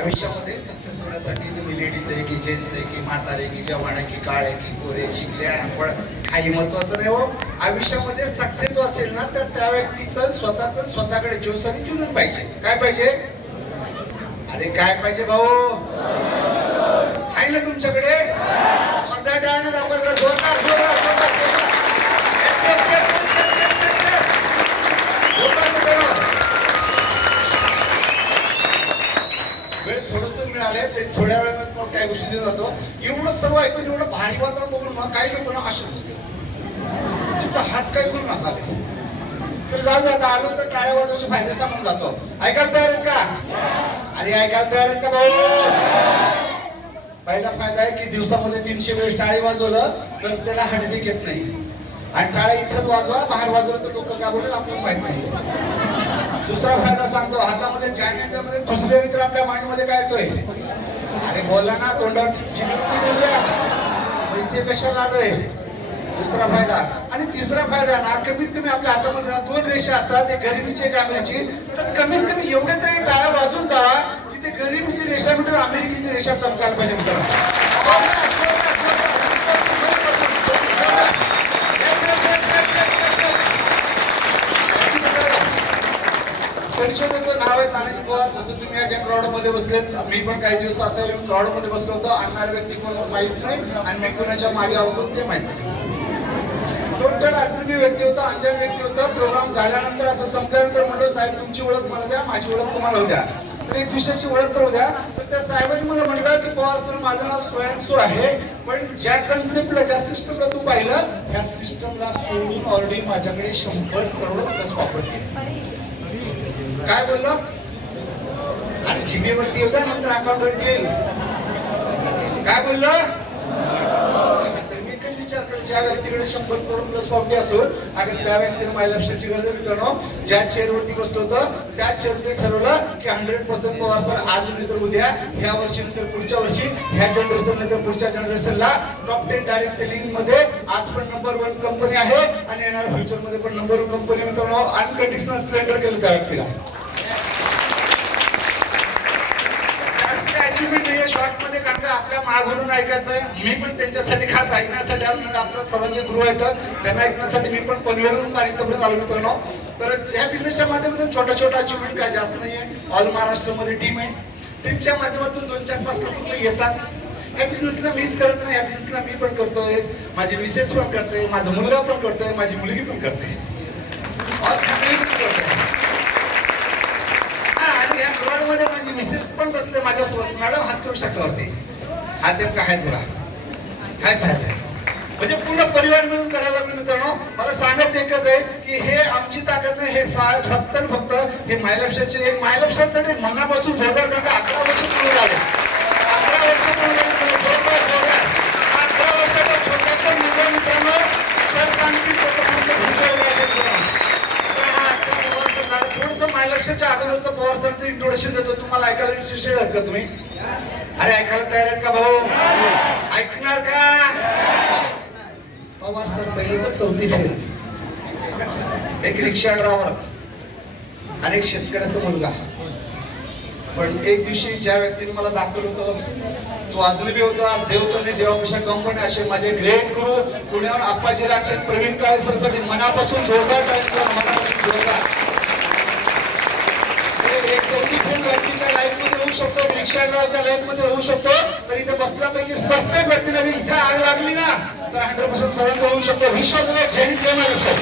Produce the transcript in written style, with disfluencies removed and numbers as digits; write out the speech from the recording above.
आयुष्यामध्ये सक्सेस होण्यासाठी तुम्ही लेडीज आहे की जेंट्स आहे की म्हातारे की जवान आहे की काळे की गोरे शिकले अनपड काही महत्वाचं नाही हो. आयुष्यामध्ये सक्सेस असेल ना तर त्या व्यक्तीचं स्वतःकडे जोशाने जुनून पाहिजे. काय पाहिजे? अरे काय पाहिजे भाऊ? आहे ना तुमच्याकडे? अर्धा टाळणं दाखवा जरा जोरदार जोरदार जोरदार वेळ थोडस मिळाले तरी थोड्या वेळात मग काही गोष्टी देत जातो. एवढं सर्व ऐकून एवढं भारी वातावरण बघून मग काही लोक ना असे तुमचा हात काय करून नसावे. तर जाऊ दे, आता आलो तर टाळ्या वाजवायचे फायदे सांगून जातो. ऐकायला तयार आहेत का? अरे ऐकायला तयार आहेत का भाऊ? पहिला फायदा आहे की दिवसामध्ये 300 वेळेस टाळी वाजवलं तर त्याला हार्टबीट येत नाही. आणि टाळी इथंच वाजवा, बाहेर वाजवलं तर लोक काय बोलतात आपल्याला माहित नाही. दुसरा फायदा सांगतो, हातामध्ये ज्यामध्ये घुसलेली तर आपल्या माइंड मध्ये काय येतोय? अरे बोला ना, तोंडावरती चिमणी इथे कशाला आलोय? दुसरा फायदा. आणि तिसरा फायदा ना, कमीत कमी आपल्या हातामध्ये 2 रेषा असतात, एक गरिबीची एक अमेरिकेची. तर कमीत कमी एवढे तरी टाळ्या वाजून जावा की ते गरिबीची रेषा म्हणजे अमेरिकेची रेषा चमकायला पाहिजे मित्रांनो. परिचय देतो, नाव आहे तानाजी पवार. जसं तुम्ही या ज्या क्राऊडमध्ये बसलेत, मी पण काही दिवस असेल क्राऊडमध्ये बसलो होतो. आणणारे व्यक्ती कोण माहित नाही आणि मी कोणाच्या मागे होतो ते माहित नाही. टोटल असलेली व्यक्ती होता, अंजान व्यक्ती होता. प्रोग्राम झाल्यानंतर असं संपल्यानंतर म्हणलं साहेब तुमची ओळख मला द्या, माझी ओळख तुम्हाला उद्या. तर एक दिवसाची ओळख तर उद्या. तर त्या साहेबांनी मला म्हटलं की पवार सर माझं नाव स्वयंसो आहे, पण ज्या कन्सेप्टला ज्या सिस्टमला तू पाहिलं त्या सिस्टमला सोडून ऑलरेडी माझ्याकडे 100 करोड प्लस प्रॉपर्टी. काय बोललो? आणि जिम्मेवरती येऊ द्या, नंतर अकाउंट वरती येईल. काय बोललो? तर मी एकच विचार करतो, ज्या व्यक्तीकडे 100 करोड प्लस प्रॉपर्टी असून आणि त्या व्यक्तीने माझ्या लक्षाची गरज आहे मित्रांनो. ज्या चेअरवरती बसलो होतं त्याच चेअरवरती ठरवलं की 100% पवार सर आज नाही तर उद्या, ह्या वर्षी नंतर पुढच्या वर्षी, ह्या जनरेशन नंतर पुढच्या जनरेशनला टॉप 10 डायरेक्ट सेलिंग मध्ये आज पण नंबर 1 कंपनी आहे आणि येणार फ्युचर मध्ये पण नंबर 1 कंपनी मित्रांनो. अनकंडिशनल सिलेंडर केलं त्या व्यक्तीला. शॉर्ट मध्ये कारण आपल्या मागवरून ऐकायचं आहे. मी पण त्यांच्यासाठी खास ऐकण्यासाठी आलो. आपल्या सर्वांचे गुरु आहेत, त्यांना ऐकण्यासाठी मी पण पनवेलवरून पारितपर्यंत आलो मित्रांनो. तर ह्या बिझनेसच्या माध्यमातून छोटा छोटा अचिव्हमेंट काय जास्त नाहीये. ऑल महाराष्ट्रामध्ये टीम आहे. टीमच्या माध्यमातून 2-4-5 लाख रुपये येतात. या बिझनेसला मिस करत नाही. या बिझनेसला मी पण करतोय, माझी मिसेस पण करते, माझा मुलगा पण करतोय, माझी मुलगी पण करते, ऑल फॅमिली पण करते. या क्राऊडमध्ये माझी मिसेस पण बसले माझ्यासोबत. मॅडम हात करू शकता वरती, हात देऊ काय तुला? काय म्हणजे पूर्ण परिवार मिळून करायला लागलो मित्रांनो. मला सांगायचं एकच आहे की हे आमची ताकद नाही, हे फक्त फक्त हे मायलक्षाचे एक मायलक्षासाठी मनापासून जोरदार नका. 11 वर्ष पूर्ण झाले. 11 वर्ष पूर्ण झाले. 11 वर्षाचा छोटासा मुलगा मित्रांनो सर सांगतील थोडस मायलक्षाच्या अगोदरचं पवार सरचं इंट्रोडक्शन देतो. तुम्हाला ऐकायला इंटरेस्टेड आहेत का तुम्ही? अरे ऐकायला तयार आहेत का भाऊ? ऐकणार का? पवार सर पहिलेच 4थी फेल, एक रिक्षा ड्रायव्हर आणि एक शेतकऱ्याचा मुलगा. पण एक दिवशी ज्या व्यक्तीने मला दाखवलं होतं तो अजनबी होता, आज देवतने देवापेक्षा कंपनी. असे माझे ग्रेट गुरु पुण्यावर आप्पाजी राशे प्रवीण काळे सर साठी मनापासून जोरदार टाळ्या, मनापासून जोरदार. एक 4थी फेल व्यक्तीच्या लाईफ मध्ये होऊ शकतो, रिक्षा ड्रायव्हरच्या लाईफ मध्ये होऊ शकतो. तर इथे बसल्यापैकी प्रत्येक व्यक्तीला इथे आग लागली ना तर 100% सर्वांचं होऊ शकतो. विश्वास जय हिंद, जय महाराष्ट्र.